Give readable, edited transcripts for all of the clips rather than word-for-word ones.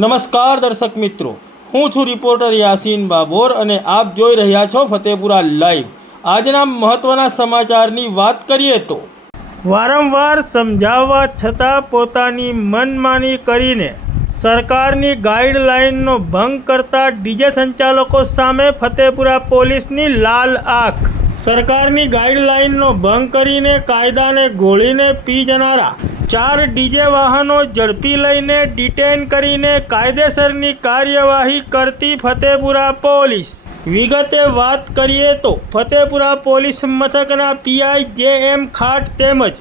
નમસ્કાર દર્શક મિત્રો, હું છું રિપોર્ટર યાસીન બાબોર અને આપ જોઈ રહ્યા છો ફતેપુરા લાઈવ। આજના મહત્વના સમાચારની વાત કરીએ તો વારંવાર સમજાવવા છતાં પોતાની મનમાની કરીને સરકારની ગાઈડલાઈનનો ભંગ કરતા ડીજે સંચાલકો સામે ફતેપુરા પોલીસની લાલ આંખ। સરકારની ગાઈડલાઈનનો ભંગ કરીને કાયદાને ગોળીને પી જનારા 4 ડીજે વાહનો ઝડપી લઈને ડિટેન કરીને કાયદેસરની કાર્યવાહી કરતી ફતેપુરા પોલીસ। વિગતે વાત કરીએ તો ફતેપુરા પોલીસ મથકના પીઆઈ જે.એમ. ખાટ તેમજ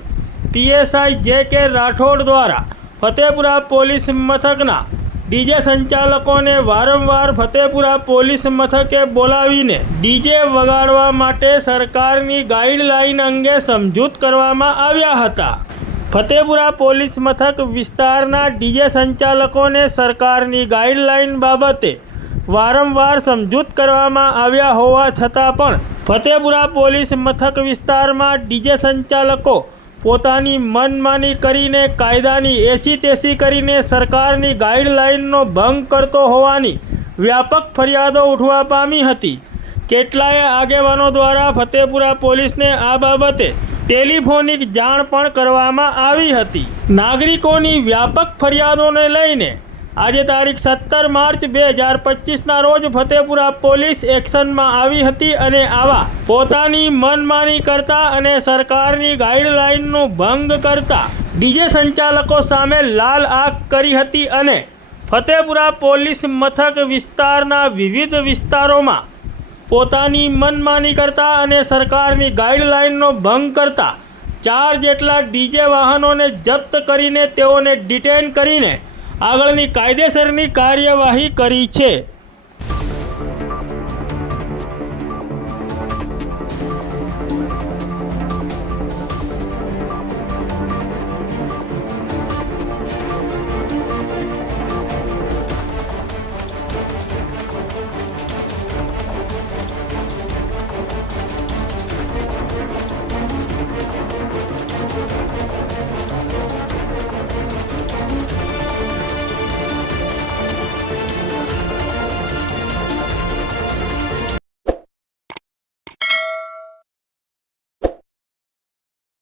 પીએસઆઈ જે.કે. રાઠોડ દ્વારા ફતેપુરા પોલીસ મથકના ડીજે સંચાલકોને વારંવાર ફતેપુરા પોલીસ મથકે બોલાવીને ડીજે વગાડવા માટે સરકારની ગાઈડલાઈન અંગે સમજૂત કરવામાં આવ્યા હતા। ફતેપુરા પોલીસ મથક વિસ્તારના ડીજે સંચાલકોને સરકારની ગાઈડલાઈન બાબતે વારંવાર સમજૂત કરવામાં આવ્યા હોવા છતાં પણ ફતેપુરા પોલીસ મથક વિસ્તારમાં ડીજે સંચાલકો પોતાની મનમાની કરીને કાયદાની એસી-તેસી કરીને સરકારની ગાઈડલાઈનનો ભંગ કરતો હોવાની વ્યાપક ફરિયાદો ઉઠવા પામી હતી। કેટલાય આગેવાનો દ્વારા ફતેપુરા પોલીસને આ બાબતે ટેલિફોનિક જાણ પણ કરવામાં આવી હતી। નાગરિકોની વ્યાપક ફરિયાદોને લઈને આજે તારીખ 17 માર્ચ 2025ના રોજ ફતેપુરા પોલીસ એક્શનમાં આવી હતી અને આવા પોતાની મનમાની કરતા અને સરકારની ગાઈડલાઈનનો ભંગ કરતા ડીજે સંચાલકો સામે લાલ આંખ કરી હતી અને ફતેપુરા પોલીસ મથક વિસ્તારના વિવિધ વિસ્તારોમાં પોતાની મનમાની કરતા અને સરકારની ગાઈડલાઈનનો ભંગ કરતા 4 જેટલા ડીજે વાહનોને જપ્ત કરીને તેઓને ડિટેન કરીને આગળની કાયદેસરની કાર્યવાહી કરી છે।